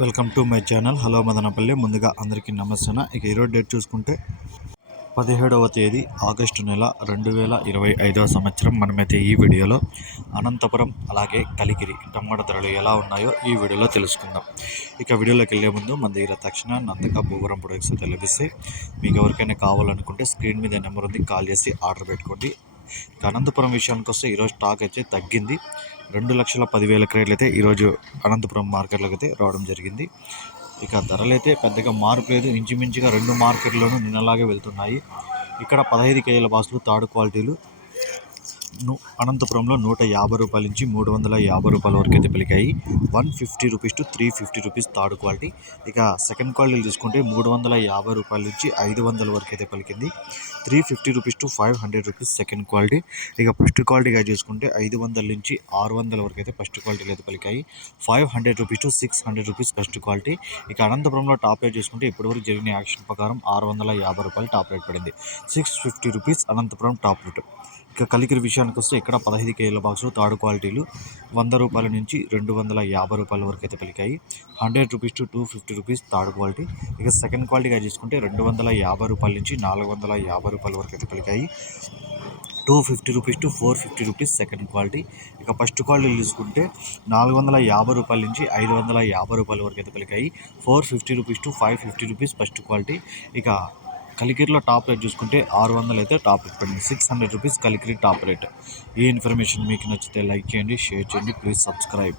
Welcome to my channel. Hello Madanapalle. ముందుగా అందరికీ నమస్తే ఇక ఈరోజు డేట్ చూసుకుంటే పదిహేడవ తేదీ ఆగస్టు నెల రెండు వేల ఇరవై ఐదవ సంవత్సరం. మనమైతే ఈ వీడియోలో అనంతపురం అలాగే కలికిరి టమాటా ధరలు ఎలా ఉన్నాయో ఈ వీడియోలో తెలుసుకుందాం. ఇక వీడియోలోకి వెళ్ళే ముందు మన దగ్గర తక్షణ నందక భూవరం ప్రొడక్ట్స్ తెలిపిస్తే మీకు ఎవరికైనా కావాలనుకుంటే స్క్రీన్ మీద నెంబర్ ఉంది. కాల్ చేసి ఆర్డర్ పెట్టుకోండి. అనంతపురం విషయానికి వస్తే ఈరోజు స్టాక్ అయితే తగ్గింది. రెండు లక్షల పదివేల క్రేట్లు అయితే ఈరోజు అనంతపురం మార్కెట్లోకి అయితే రావడం జరిగింది. ఇక ధరలు అయితే పెద్దగా మార్పు లేదు. ఇంచుమించుగా రెండు మార్కెట్లోనూ నిన్నలాగే వెళ్తున్నాయి. ఇక్కడ పదహైదు కేజీల బాసులు థర్డ్ క్వాలిటీలు అనంతపురంలో నూట యాభై రూపాయల నుంచి మూడు వందల యాభై రూపాయల వరకు అయితే పలికాయి one fifty rupees to three fifty rupees third quality. ఇక సెకండ్ క్వాలిటీ చూసుకుంటే మూడు వందల యాభై రూపాయల నుంచి ఐదు వందల వరకు అయితే పలికింది. Three fifty rupees to five hundred rupees second quality. ఇక ఫస్ట్ క్వాలిటీగా చూసుకుంటే ఐదు వందల నుంచి ఆరు వందల వరకు అయితే ఫస్ట్ క్వాలిటీలు అయితే పలికాయి. Five hundred rupees to six hundred rupees first quality. ఇక అనంతపురంలో టాప్ రేట్ చూసుకుంటే ఇప్పటివరకు జరిగిన యాక్షన్ ప్రకారం ఆరు వందల యాభై రూపాయలు టాప్ రేట్ పడింది. Six fifty rupees Anantapuram top rate. ఇక కలికిరి విషయానికి వస్తే ఇక్కడ పదహైదు కేజీల బాక్సులు థర్డ్ క్వాలిటీలు వంద రూపాయల నుంచి రెండు వందల యాభై రూపాయల వరకు అయితే పలికాయి. Hundred rupees to two fifty rupees third quality. ఇక సెకండ్ క్వాలిటీగా చూసుకుంటే రెండు వందల యాభై రూపాయల నుంచి నాలుగు వందల యాభై రూపాయల వరకు అయితే పలికాయి. Two fifty rupees to four fifty rupees second quality. ఇక ఫస్ట్ క్వాలిటీ తీసుకుంటే నాలుగు వందల యాభై రూపాయల నుంచి ఐదు వందల యాభై రూపాయల వరకు అయితే పలికాయి. Four fifty rupees to five fifty rupees first quality. ఇక కలికిరిలో టాప్ రేట్ చూసుకుంటే ఆరు వందలు అయితే టాప్ రేట్ పడింది. Six hundred rupees Kalikiri top rate. ఈ ఇన్ఫర్మేషన్ మీకు నచ్చితే లైక్ చేయండి షేర్ చేయండి ప్లీజ్ సబ్స్క్రైబ్.